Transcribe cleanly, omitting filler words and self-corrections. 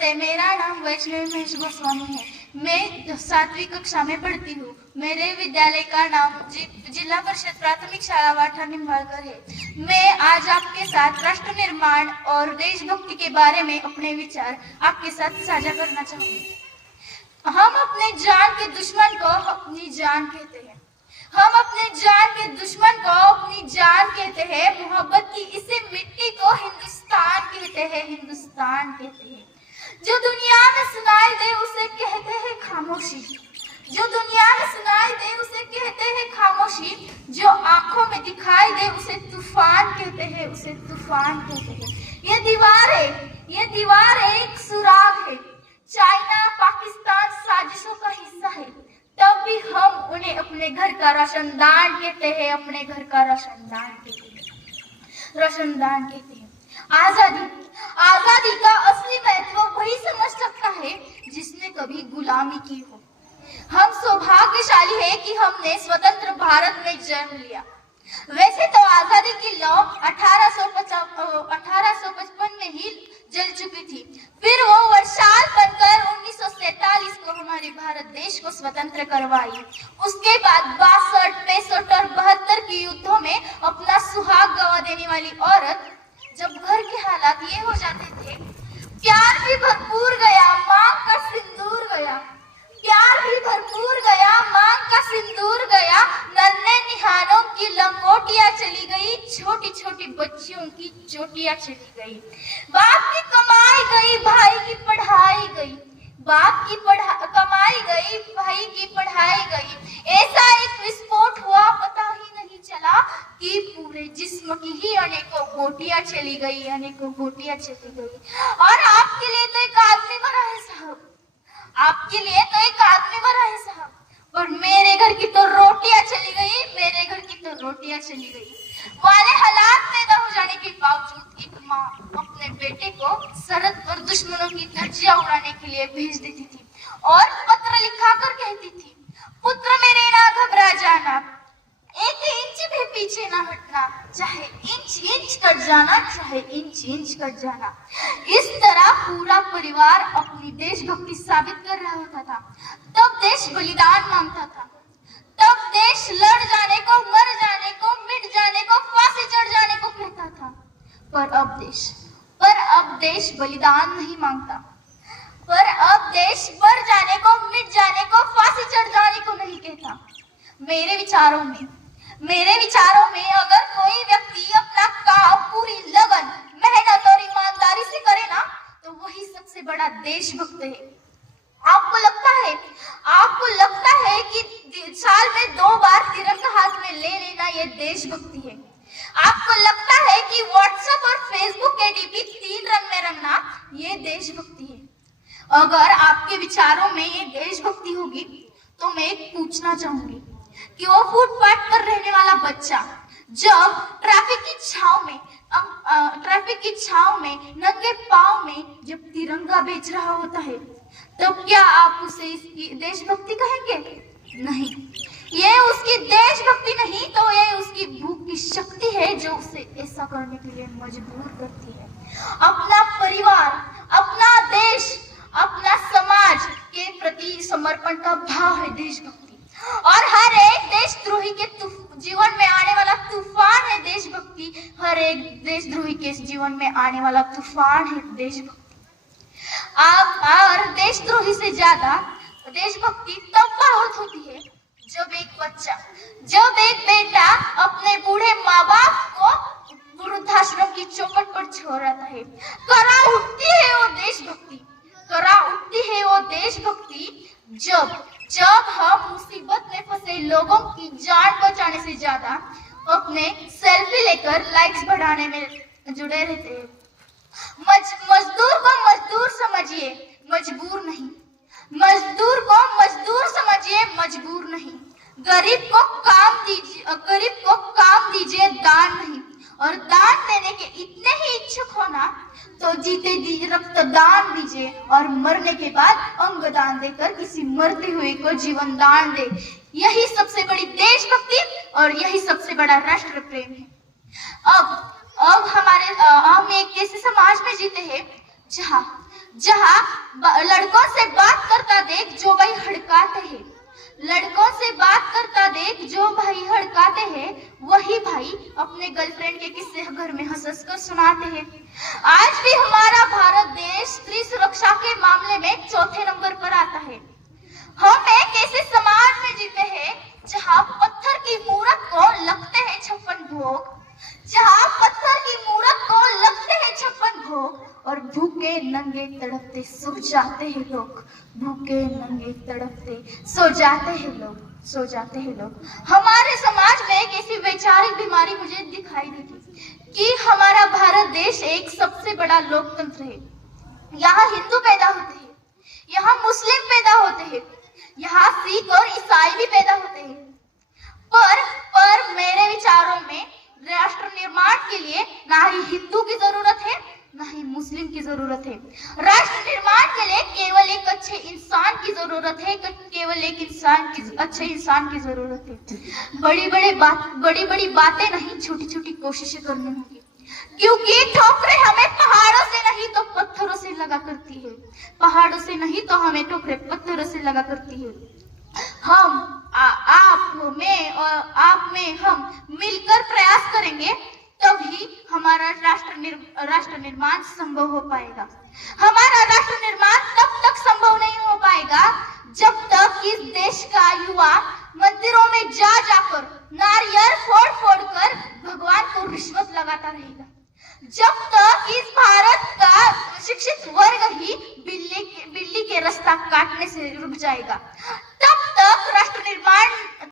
नमस्ते, मेरा नाम वैष्णवी महेश गोस्वामी है। मैं 7वीं कक्षा में पढ़ती हूँ। मेरे विद्यालय का नाम जिला परिषद प्राथमिक शाला वाठा निम्बालकर है। मैं आज आपके साथ राष्ट्र निर्माण और देशभक्ति के बारे में अपने विचार आपके साथ साझा करना चाहूंगी। हम अपने जान के दुश्मन को अपनी जान कहते हैं। हम अपने जान के दुश्मन को अपनी जान कहते हैं। मोहब्बत की इसी मिट्टी को हिंदुस्तान कहते हैं, हिंदुस्तान कहते हैं। जो दुनिया में सुनाई दे उसे कहते हैं खामोशी। जो दुनिया में सुनाई दे उसे कहते हैं खामोशी। जो आंखों में दिखाई दे उसे तूफान कहते हैं, उसे तूफान कहते हैं। ये दीवार एक सुराग है। चाइना पाकिस्तान साजिशों का हिस्सा है, तब भी हम उन्हें अपने घर का रोशनदान कहते हैं, अपने घर का रोशनदान कहते हैं, रोशनदान कहते हैं। आजादी का असली महत्व वही समझ सकता है जिसने कभी गुलामी की हो। हम सौभाग्यशाली है कि हमने स्वतंत्र भारत में जन्म लिया। वैसे तो आजादी की लौ 1855 में ही जल चुकी थी, फिर वो वर्षाल बनकर 1947 को हमारे भारत देश को स्वतंत्र करवाई। उसके बाद 62, 65 और 72 के युद्धों में अपना सुहाग गंवा देने वाली औरत, जब घर के हालात ये हो जाते थे, प्यार भी भरपूर गया, मांग का सिंदूर गया। प्यार भी भरपूर गया, मांग का सिंदूर गया। नन्हे निहारों की लंगोटियां चली गई, छोटी छोटी बच्चियों की चोटियां चली गई। बाप की कमाई गई, भाई की पढ़ाई गई। बाप की कमाई गई, भाई की पढ़ाई गई। ऐसा एक विस्फोट हुआ, पता ही नहीं चला कि पूरे जिस्म की ही अनेकों गोटियां चली गई, अनेकों गोटियां चली गई। और आपके लिए तो एक आदमी मरा है साहब, आपके लिए तो एक आदमी मरा है साहब, और मेरे घर की तो रोटियां चली गई, मेरे घर की तो रोटियां चली गई। वाले हालात पैदा हो जाने के बावजूद एक माँ अपने बेटे को सरहद पर दुश्मनों की धज्जियां उड़ाने के लिए भेज देती थी और पत्र लिखाकर कहती थी, पुत्र मेरे ना घबरा जाना, एक इंच भी पीछे ना हटना, चाहे इंच इंच कट जाना, चाहे इंच इंच कट जाना। इस तरह पूरा परिवार अपनी देशभक्ति साबित कर रहा होता था। तब देश बलिदान मांगता था, तब देश लड़ जाने को, मर जाने को, मिट जाने को, फांसी चढ़ जाने को कहता था। पर अब देश बलिदान नहीं मांगता। पर अब देश मर जाने को, मिट जाने को, फांसी चढ़ जाने को नहीं कहता। मेरे विचारों में अगर कोई व्यक्ति अपना काम पूरी लगन, मेहनत और ईमानदारी से करे ना, तो वही सबसे बड़ा देशभक्त है। आपको लगता है कि साल में 2 बार तिरंगा हाथ में ले लेना ये देशभक्ति है। आपको लगता है कि व्हाट्सएप और फेसबुक के डीपी 3 रंग में रंगना ये देशभक्ति है। अगर आपके विचारों में ये देशभक्ति होगी तो मैं पूछना चाहूंगी कि वो फुटपाथ पर रहने वाला बच्चा जब ट्रैफिक की छांव में नंगे पांव में जब तिरंगा बेच रहा होता है, तब क्या आप उसे इसकी देशभक्ति कहेंगे? नहीं, ये उसकी देशभक्ति नहीं, तो ये उसकी भूख की शक्ति है जो उसे ऐसा करने के लिए मजबूर करती है। अपना परिवार, अपना देश, अपना समाज के प्रति समर्पण का भाव है देशभक्ति। और हर एक देशद्रोही के जीवन में आने वाला तूफान है देशभक्ति। हर एक देशद्रोही के जीवन में आने वाला तूफान है देशभक्ति। और देशद्रोही से ज्यादा देशभक्ति तब बहुत होती है जब एक बेटा अपने बूढ़े माँ बाप को वृद्धाश्रम की चौखट पर छोड़ आता है। करा उठती है वो देशभक्ति जब हम मुसीबत में फंसे लोगों की जान बचाने से ज्यादा अपने सेल्फी लेकर लाइक्स बढ़ाने में जुड़े रहते हैं। मजदूर को मजदूर समझिए, मजबूर नहीं। मजदूर को मजदूर समझिए, मजबूर नहीं। गरीब को काम दीजिए, दान नहीं। और दान देने के इतने ही इच्छुक होना तो जीते जी रक्तदान दीजिए और मरने के बाद अंग दान देकर किसी मरते हुए को जीवन दान दे। यही सबसे बड़ी देशभक्ति और यही सबसे बड़ा राष्ट्र प्रेम है। अब हम एक ऐसे समाज में जीते हैं जहाँ जहां लड़कों से बात करता देख जो भाई हड़काते हैं, लड़कों से बात करता देख जो भाई हड़काते हैं, वही भाई अपने गर्लफ्रेंड के किस्से घर में हंस हंस कर सुनाते हैं। आज भी हमारा भारत देश स्त्री सुरक्षा के मामले में चौथे नंबर पर आता है। हम एक ऐसे समाज में जीते हैं जहां पत्थर की मूरत को लगते हैं 56 भोग, जहां पत्थर की मूरत को लगते हैं 56 भोग, और भूखे नंगे तड़पते सो जाते हैं लोग, भूखे नंगे तड़पते सो जाते हैं लोग, सो जाते हैं लोग। हमारे समाज में एक ऐसी वैचारिक बीमारी मुझे दिखाई देती कि हमारा भारत देश एक सबसे बड़ा लोकतंत्र है। यहाँ हिंदू पैदा होते हैं, यहाँ मुस्लिम पैदा होते हैं, यहाँ सिख और ईसाई भी पैदा होते हैं, पर मेरे विचारों में राष्ट्र निर्माण के लिए ना ही हिंदू की जरूरत है ना ही मुस्लिम की जरूरत है। राष्ट्र निर्माण के लिए केवल एक अच्छे इंसान की जरूरत है, केवल एक अच्छे इंसान की जरूरत है। बड़ी बड़ी बातें नहीं, छोटी छोटी कोशिशें करनी होगी, क्योंकि ठोकरें हमें पहाड़ों से नहीं तो पत्थरों से लगा करती है, पहाड़ों से नहीं तो हमें ठोकरें पत्थरों से लगा करती है। आप में हम मिलकर प्रयास करेंगे तभी हमारा राष्ट्र निर्माण संभव हो पाएगा। हमारा राष्ट्र निर्माण तब तक संभव नहीं हो पाएगा जब तक इस देश का युवा मंदिरों में जा जाकर नारियल फोड़ कर भगवान को रिश्वत लगाता रहेगा, जब तक इस भारत का शिक्षित वर्ग ही बिल्ली के रास्ता काटने से रुक जाएगा,